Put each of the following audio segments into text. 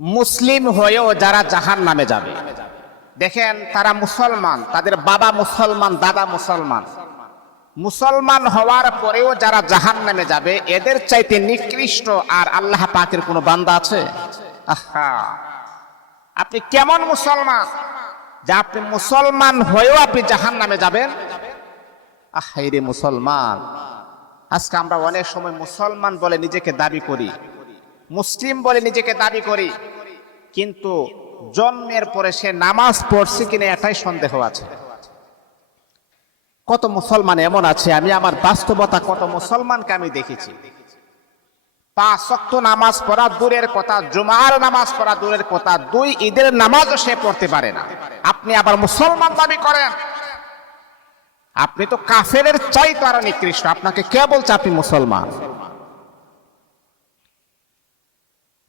মুসলিম হয়েও যারা জাহান্নামে যাবে, দেখেন তারা মুসলমান, তাদের বাবা মুসলমান, দাদা মুসলমান, মুসলমান হওয়ার পরেও যারা জাহান্নামে যাবে, এদের চাইতে নিকৃষ্ট আর আল্লাহ পাকের কোনো বান্দা আছে? আহা, আপনি কেমন মুসলমান যে আপনি মুসলমান হয়েও আপনি জাহান্নামে যাবেন? আহাইরে মুসলমান, আজকে আমরা অনেক সময় মুসলমান বলে নিজেকে দাবি করি, মুসলিম বলে নিজেকে দাবি করি, কিন্তু জন্মের পরে সে নামাজ পড়ছে কিনা এটাই সন্দেহ আছে। কত মুসলমান এমন আছে, আমি আমার বাস্তবতা কত মুসলমানকে আমি দেখেছি, 5 ওয়াক্ত নামাজ পড়া দূরের কথা, জুমার নামাজ পড়া দূরের কথা, 2 ঈদের নামাজও সে পড়তে পারে না। আপনি আবার মুসলমান দাবি করেন? আপনি তো কাফেরের চাইতে আরো নিকৃষ্ট। আপনাকে কে বলছে আপনি মুসলমান?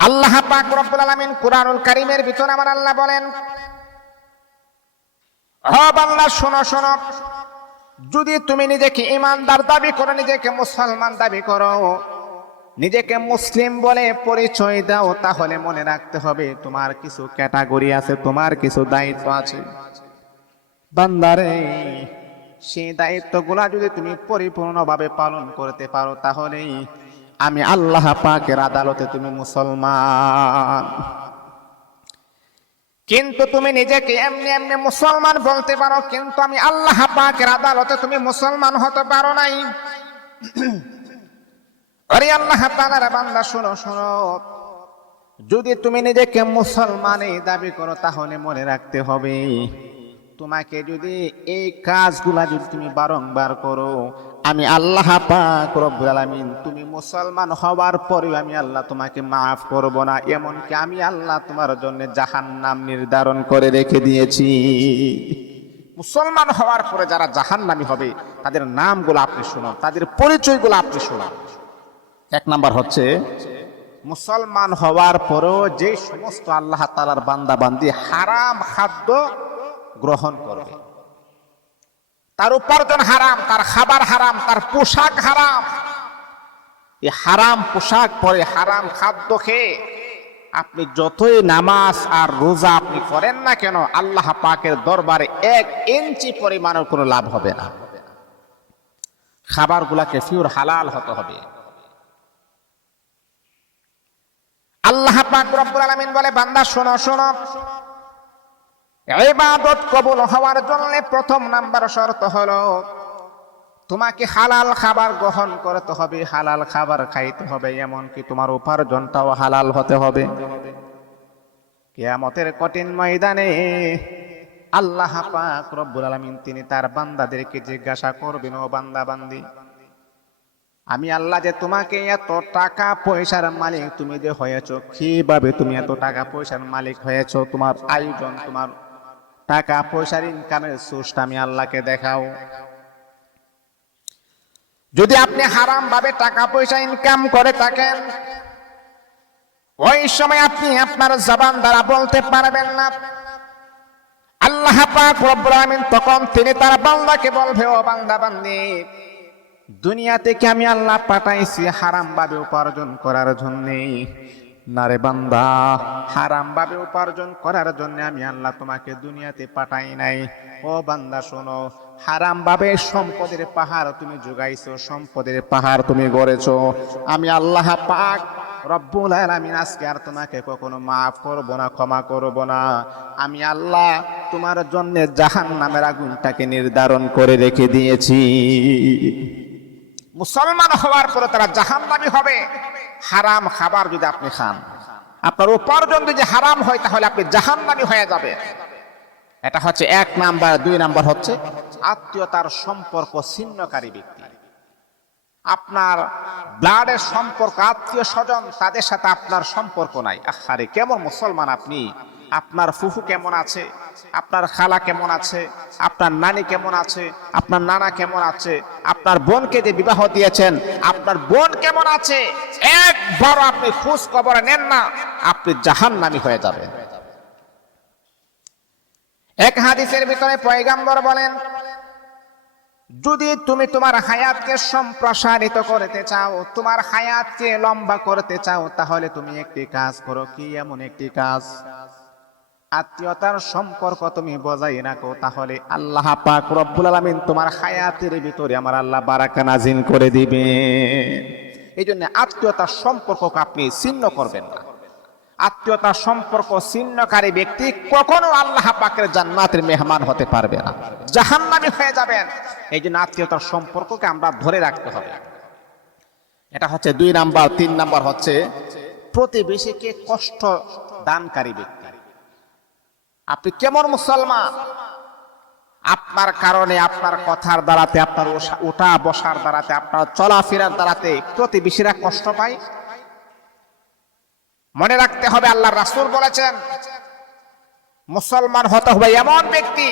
আল্লাহ পাক রব্বুল আলামিন কুরআনুল কারীমের ভিতরে আমার আল্লাহ বলেন, ও বান্দা শোনো শোনো, যদি তুমি নিজেকে ঈমানদার দাবি করো, নিজেকে মুসলমান দাবি করো, নিজেকে মুসলিম বলে পরিচয় দাও, তাহলে মনে রাখতে হবে তোমার কিছু ক্যাটাগরি আছে, তোমার কিছু দায়িত্ব আছে। বান্দারে, সেই দায়িত্বগুলা যদি তুমি পরিপূর্ণভাবে পালন করতে পারো, তাহলেই আমি আল্লাহ পাকের আদালতে তুমি মুসলমান। কিন্তু তুমি নিজেকে এমনি এমনি মুসলমান বলতে পারো, কিন্তু আমি আল্লাহ পাকের আদালতে তুমি মুসলমান হতে পারো নাই। আরে আল্লাহ তাআলার বান্দা শোনো শোনো, যদি তুমি নিজেকে মুসলমানই দাবি করো, তাহলে মনে রাখতে হবে তোমাকে যদি এই কাজগুলা যদি তুমি বারংবার করো, আমি আল্লাহ পাক রব্বুল আলামিন তুমি মুসলমান হওয়ার পরেও আমি আল্লাহ তোমাকে মাফ করব না, এমনকি আমি আল্লাহ তোমার জন্য জাহান্নাম নির্ধারণ করে রেখে দিয়েছি। মুসলমান হওয়ার পরে যারা জাহান্নামী হবে তাদের নামগুলো আপনি শুনুন, তাদের পরিচয়গুলো আপনি শুনুন। 1 নাম্বার হচ্ছে, মুসলমান হওয়ার পরেও যে সমস্ত আল্লাহ তাআলার বান্দা বান্দি হারাম খাদ্য গ্রহণ করবে, তার উপার্জন হারাম, তার খাবার হারাম, তার পোশাক হারাম, এই হারাম পোশাক পরে হারাম খাদ্য খেয়ে আপনি যতই নামাজ আর রোজা আপনি করেন না কেন, আল্লাহ পাকের দরবারে 1 ইঞ্চি পরিমাণের কোনো লাভ হবে না। খাবারগুলাকে পিওর হালাল হতে হবে। আল্লাহ পাক রব্বুল আলামিন বলে, বান্দা শোনো শোনো, ইবাদত কবুল হওয়ার জন্য 1 নাম্বার শর্ত হলো তোমাকে হালাল খাবার গ্রহণ করতে হবে, হালাল খাবার খাইতে হবে, এমনকি তোমার উপার্জনটাও হালাল হতে হবে। কিয়ামতের কঠিন ময়দানে আল্লাহ পাক রব্বুল আলামিন তিনি তার বান্দাদেরকে জিজ্ঞাসা করবেন, ও বান্দা বান্দি, আমি আল্লাহ যে তোমাকে এত টাকা পয়সার মালিক তুমি যে হয়েছো, কিভাবে তুমি এত টাকা পয়সার মালিক হয়েছো? তোমার আয়োজন, তোমার টাকা পয়সার ইনকামের সোর্সটা আমি আল্লাহকে দেখাও। যদি আপনি হারাম ভাবে টাকা পয়সা ইনকাম করে থাকেন, ওই সময় আপনি আপনার জবান দ্বারা বলতে পারবেন না। আল্লাহ পাক রব্বুল আলামিন তখন তিনি তার বান্দাকে বলবে, ও বান্দা বান্দি, দুনিয়া থেকে আমি আল্লাহ পাঠাইছি হারাম ভাবে উপার্জন করার জন্য না রে বান্দা, হারাম ভাবে উপার্জন করার জন্য আমি আল্লাহ তোমাকে দুনিয়াতে পাঠাই নাই। ও বান্দা শোনো, হারাম ভাবে সম্পদের পাহাড় তুমি জোগাইছো, সম্পদের পাহাড় তুমি গড়েছো, আমি আল্লাহ পাক রব্বুল আলামিন আজকে আর তোমাকে কখনো মাফ করব না, ক্ষমা করব না। আমি আল্লাহ তোমার জন্য জাহান্নামের আগুনটাকে নির্ধারণ করে রেখে দিয়েছি। মুসলমান হওয়ার পরে তারা জাহান্নামী হবে। হারাম খাবার যদি আপনি খান, আপনার উপার্জন যদি হারাম হয়, তাহলে আপনি জাহান্নামী হয়ে যাবে। এটা হচ্ছে 1 নাম্বার। 2 নাম্বার হচ্ছে আত্মীয়তার সম্পর্ক ছিন্নকারী ব্যক্তি। আপনার ব্লাডের সম্পর্ক, আত্মীয় স্বজন, তাদের সাথে আপনার সম্পর্ক নাই। আরে কেমন মুসলমান আপনি? আপনার ফুফু কেমন আছে, আপনার খালা কেমন আছে, আপনার নানি কেমন আছে, আপনার নানা কেমন আছে, আপনার বোনকে যে বিবাহ দিয়েছেন আপনার বোন কেমন আছে, একবার আপনি খোঁজ খবর নেন না, আপনি জাহান্নামী হয়ে যাবেন। এক হাদিসের ভিতরে পয়গম্বর বলেন, যদি তুমি তোমার হায়াতকে সম্প্রসারিত করতে চাও, তোমার হায়াতকে লম্বা করতে চাও, তাহলে তুমি একটি কাজ করো। কি এমন একটি কাজ? আত্মীয়তার সম্পর্ক তুমি বজায় রাখো, তাহলে আল্লাহ পাক রব্বুল আলামিন তোমার হায়াতের ভিতরে আমার আল্লাহ বারাকা নাজিল করে দিবে। এই জন্য আত্মীয়তার সম্পর্ককে আপনি ছিন্ন করবেন না। আত্মীয়তার সম্পর্ক ছিন্নকারী ব্যক্তি কখনো আল্লাহ পাকের জান্নাতের মেহমান হতে পারবে না, জাহান্নামী হয়ে যাবেন। এই জন্য আত্মীয়তার সম্পর্ককে আমরা ধরে রাখতে হবে। এটা হচ্ছে 2 নাম্বার। 3 নাম্বার হচ্ছে প্রতিবেশীকে কষ্ট দানকারী ব্যক্তি। আপনি কেমন মুসলমান? আপনার কারণে, আপনার কথার দ্বারাতে, আপনার ওঠা বসার দ্বারাতে, আপনার চলাফেরার দ্বারাতে প্রতিবেশীরা কষ্ট পায়। মনে রাখতে হবে, আল্লাহর রাসূল বলেছেন মুসলমান হতে হবে এমন ব্যক্তি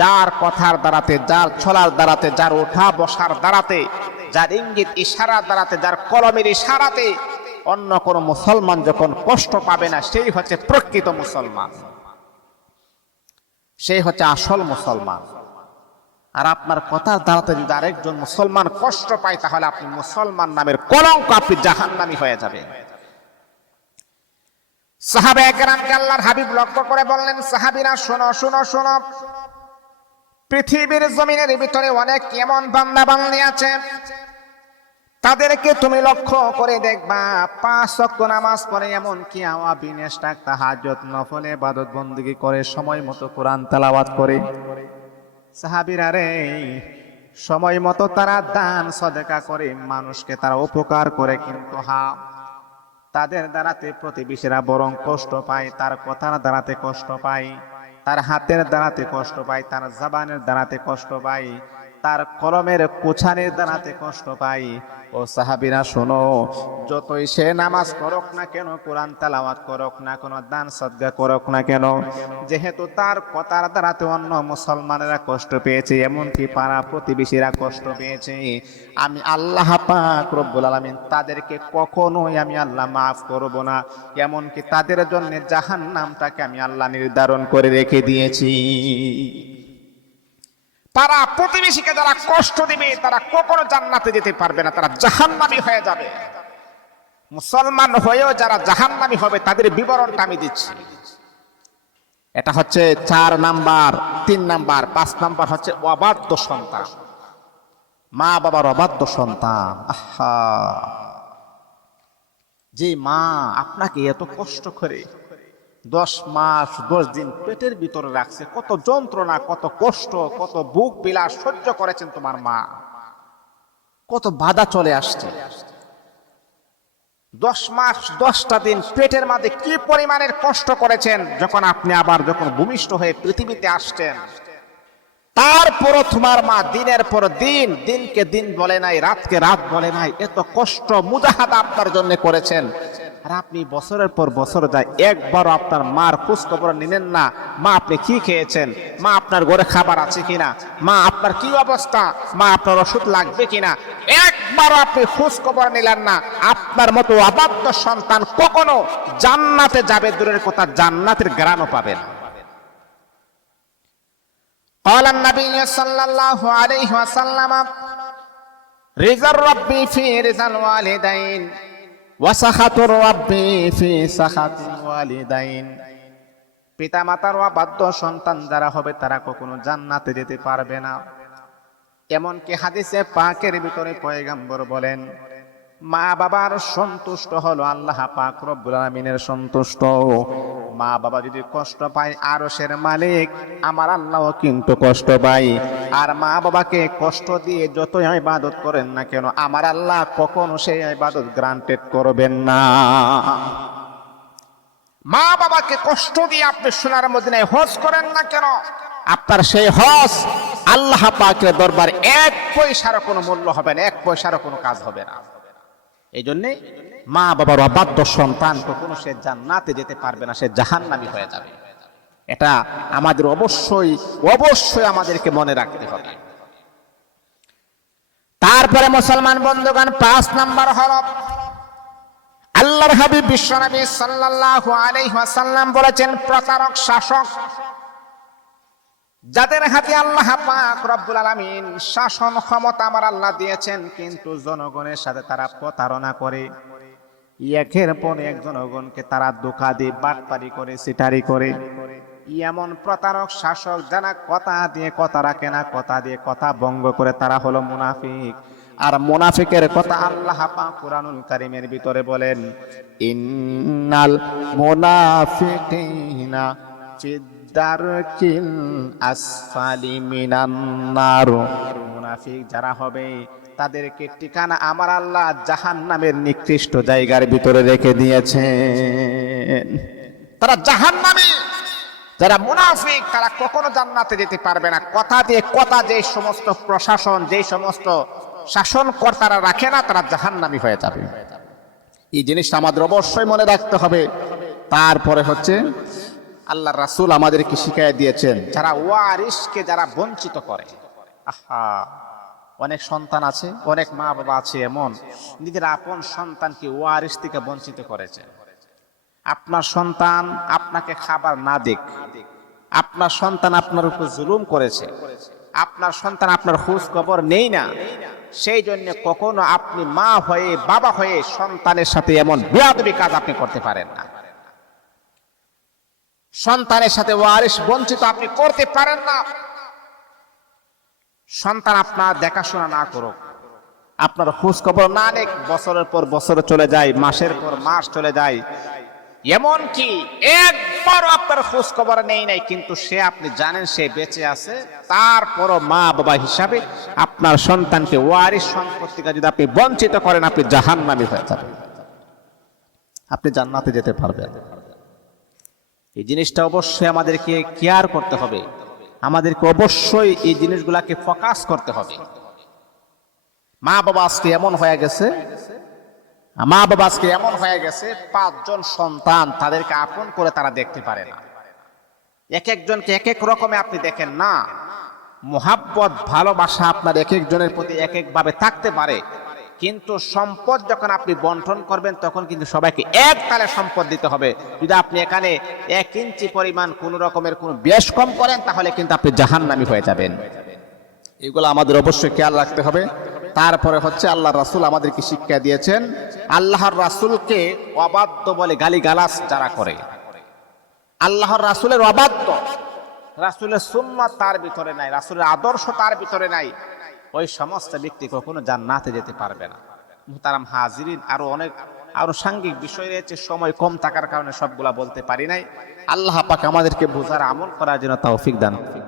যার কথার দ্বারাতে, যার চলার দ্বারাতে, যার ওঠা বসার দ্বারাতে, যার ইঙ্গিত ইশারার দ্বারাতে, যার কলমের ইশারাতে অন্য কোন মুসলমান যখন কষ্ট পাবে না, সেই হচ্ছে প্রকৃত মুসলমান, সেই হচ্ছে আসল মুসলমান। আর আপনার কথার দ্বারাতে যদি আরেকজন মুসলমান কষ্ট পায়, তাহলে আপনি মুসলমান নামের কলঙ্ক, আপনি জাহান্নামী হয়ে যাবেন। সাহাবায়ে কেরামকে আল্লাহর হাবিব লক্ষ্য করে বললেন, সাহাবীরা শোনো শোনো শোনো, পৃথিবীর জমিনের ভিতরে অনেক এমন বান্দা বান্দি আছে, তাদেরকে তুমি লক্ষ্য করে দেখবা 5 ওয়াক্ত নামাজ পড়ে, এমন কি আওয়াবিন ইস্তাক তাহাজ্জুদ নফল ইবাদত বندگی করে, সময় মতো কোরআন তেলাওয়াত করে। সাহাবীরা রে, সময় মতো তারা দান সদকা করে, মানুষকে তারা উপকার করে, কিন্তু তাদের দ্বারাতে প্রতিবেশীরা বরং কষ্ট পায়। তার কথার দ্বারাতে কষ্ট পায়, তার হাতের দ্বারাতে কষ্ট পায়, তার জবানের দ্বারাতে কষ্ট পায়, তার কলমের কোছানের দ্বারাতে কষ্ট পায়। ও সাহাবীরা শোনো, যতই সে নামাজ করুক না কেন, কোরআন তেলাওয়াত করুক না কেন, দান সদকা করুক না কেন, যেহেতু তার কথার দ্বারাতে অন্য মুসলমানেরা কষ্ট পেয়েছে, এমনকি পাড়া প্রতিবেশীরা কষ্ট পেয়েছে, আমি আল্লাহ পাক রব্বুল আলামিন তাদেরকে কখনোই আমি আল্লাহ মাফ করব না। এমনকি তাদের জন্য জাহান্নামটাকে আমি আল্লাহ নির্ধারণ করে রেখে দিয়েছি। পাড়া প্রতিবেশীকে যারা কষ্ট দিবে, তারা কখনো জান্নাতে যেতে পারবে না, তারা জাহান্নামী হয়ে যাবে। মুসলমান হয়েও যারা জাহান্নামী হবে, তাদের বিবরণটা আমি দিচ্ছি। এটা হচ্ছে 4 নাম্বার। 3 নাম্বার। 5 নাম্বার হচ্ছে অবাধ্য সন্তান, মা বাবার অবাধ্য সন্তান। আহা, যে মা আপনাকে এত কষ্ট করে 10 মাস 10 দিন পেটের ভিতরে রাখছে, কত যন্ত্রণা, কত কষ্ট, কত বুক বিলাস সহ্য করেছেন তোমার মা, কত বাধা চলে আসছে। 10 মাস 10টা দিন পেটের মাঝে কি পরিমাণের কষ্ট করেছেন, যখন আপনি আবার যখন ভূমিষ্ঠ হয়ে পৃথিবীতে আসছেন, তারপরও তোমার মা দিনের পর দিন, দিনকে দিন বলে নাই, রাতকে রাত বলে নাই, এত কষ্ট মুজাহাদা আপনার জন্য করেছেন। আর আপনি বছরের পর বছর যায়, একবারও আপনার মার খোঁজ খবর নিলেন না। মা আপনি কি খেয়েছেন, মা আপনার ঘরে খাবার আছে কিনা, মা আপনার কি অবস্থা, মা আপনার ওষুধ লাগবে কিনা, একবারও আপনি খোঁজ খবর নিলেন না। আপনার মতো অবাধ্য সন্তান কখনো জান্নাতে যাবে দূরের কথা, জান্নাতের ঘ্রাণও পাবে না। قال النبي صلى الله عليه وسلم رضا الرب في رضا الوالدين وسخط الرب في سخط الوالدين। পিতা মাতার অবাধ্য সন্তান যারা হবে, তারা কখনো জান্নাতে যেতে পারবে না। এমনকি হাদিসে পাকের ভিতরে পয়গম্বর বলেন, মা বাবার সন্তুষ্ট হলো আল্লাহ পাক রব্বুল আলামিনের সন্তুষ্ট। মা বাবা যদি কষ্ট পায়, আরশের মালিক আমার আল্লাহও কিন্তু কষ্ট পায়। আর মা বাবাকে কষ্ট দিয়ে যতই ইবাদত করেন না কেন, আমার আল্লাহ কখনো সেই ইবাদত গ্রান্টেড করবেন না। মা বাবাকে কষ্ট দিয়ে আপনি সোনার মদিনায় হজ করেন না কেন, আপনার সেই হজ আল্লাহ পাকের দরবারে 1 পয়সারও কোনো মূল্য হবে না, 1 পয়সারও কোনো কাজ হবে না। এই জন্যে মা বাবার অবাধ্য সন্তান কখনো সে জান্নাতে যেতে পারবে না, সে জাহান্নামী হয়ে যাবে। এটা আমাদের অবশ্যই অবশ্যই আমাদেরকে মনে রাখতে হবে। তারপরে মুসলমান বন্ধুগণ, 5 নাম্বার হলো আল্লাহর হাবিব বিশ্বনবী সাল্লাল্লাহু আলাইহি ওয়াসাল্লাম বলেছেন, প্রতারক শাসক যাদের হাতে আল্লাহ পাক রব্বুল আলামিন শাসন ক্ষমতা আমার আল্লাহ দিয়েছেন, কিন্তু জনগণের সাথে তারা প্রতারণা করে, একের পর এক জনগণকে তারা ধোঁকা দিয়ে বাটপারি করে, সিটারি করে। এমন প্রতারক শাসক যারা কথা দিয়ে কথা রাখে না, কথা দিয়ে কথা ভঙ্গ করে, তারা হলো মুনাফিক। আর মুনাফিকের কথা আল্লাহ পাক কুরআনুল কারীমের ভিতরে বলেন, ইন্নাল মুনাফিকিনা ফিদ-দারকিল আসফালি মিনান নার। মুনাফিক যারা হবে তাদেরকে ঠিকানা আমার আল্লাহ জাহান্নামের নিকৃষ্ট জায়গার ভিতরে রেখে দিয়েছেন। তারা জাহান্নামে। যারা মুনাফিক তারা কখনো জান্নাতে যেতে পারবে না। কথা দিয়ে কথা যে সমস্ত প্রশাসন, যে সমস্ত শাসনকর্তারা রাখে না, তারা জাহান্নামী হয়ে যাবে। এই জিনিসটা আমাদের অবশ্যই মনে রাখতে হবে। তারপরে হচ্ছে আল্লাহ রাসূল আমাদেরকে শিখিয়ে দিয়েছেন, যারা ওয়ারিসকে যারা বঞ্চিত করে। আহা, অনেক সন্তান আছে, অনেক মা বাবা আছে এমন নিজের আপন সন্তানকে ওয়ারিস থেকে বঞ্চিত করেছে। আপনার সন্তান আপনাকে খাবার না দিক, আপনার সন্তান আপনার উপর জুলুম করেছে, আপনার সন্তান আপনার খোঁজ খবর নেই না, সেই জন্য কখনো আপনি মা হয়ে বাবা হয়ে সন্তানের সাথে এমন বেয়াদবি কাজ আপনি করতে পারেন না। সন্তানের সাথে ওয়ারিস বঞ্চিত আপনি করতে পারেন না। সন্তান আপনার দেখাশোনা না করুক, আপনার খোঁজ খবর না নেক, বছরের পর বছর চলে যায়, মাসের পর মাস চলে যায়, এমনকি একবারও আপনার খোঁজ খবর নেই নাই, কিন্তু সে আপনি জানেন সে বেঁচে আছে, তারপরও মা বাবা হিসাবে আপনার সন্তানকে ওয়ারিস সম্পত্তিকে যদি আপনি বঞ্চিত করেন, আপনি জাহান্নামী হয়ে যাবেন, আপনি জান্নাতে যেতে পারবেন। এই জিনিসটা অবশ্যই আমাদেরকে কেয়ার করতে হবে, আমাদেরকে অবশ্যই এই জিনিসগুলাকে ফোকাস করতে হবে। মা বাবা আজকে এমন হয়ে গেছে, মা বাবা আজকে এমন হয়ে গেছে, 5 জন সন্তান তাদেরকে আপন করে তারা দেখতে পারে না। এক একজনকে এক এক রকমে আপনি দেখেন না। মোহাব্বত ভালোবাসা আপনার এক একজনের প্রতি এক এক ভাবে থাকতে পারে, কিন্তু সম্পদ যখন আপনি বন্টন করবেন তখন কিন্তু সবাইকে এক তালে সম্পদ দিতে হবে। যদি আপনি এখানে 1 ইঞ্চি পরিমাণ কোন রকমের কোন বেশ কম করেন, তাহলে কিন্তু আপনি জাহান্নামী হয়ে যাবেন। এগুলো আমাদের অবশ্যই খেয়াল রাখতে হবে। তারপরে হচ্ছে আল্লাহর রাসূল আমাদেরকে শিক্ষা দিয়েছেন, আল্লাহর রাসূলকে অবাধ্য বলে গালিগালাজ যারা করে, আল্লাহর রাসূলের অবাধ্য, রাসূলের সুন্নাত তার ভিতরে নাই, রাসূলের আদর্শ তার ভিতরে নাই, ওই সমস্ত ব্যক্তি কখনো জান্নাতে যেতে পারবে না। মুহতারাম হাজিরিন, আরো সাংঘিক বিষয় রয়েছে, সময় কম থাকার কারণে সবগুলা বলতে পারি নাই। আল্লাহ পাক আমাদেরকে বোঝার আমল করার জন্য তৌফিক দান করুন।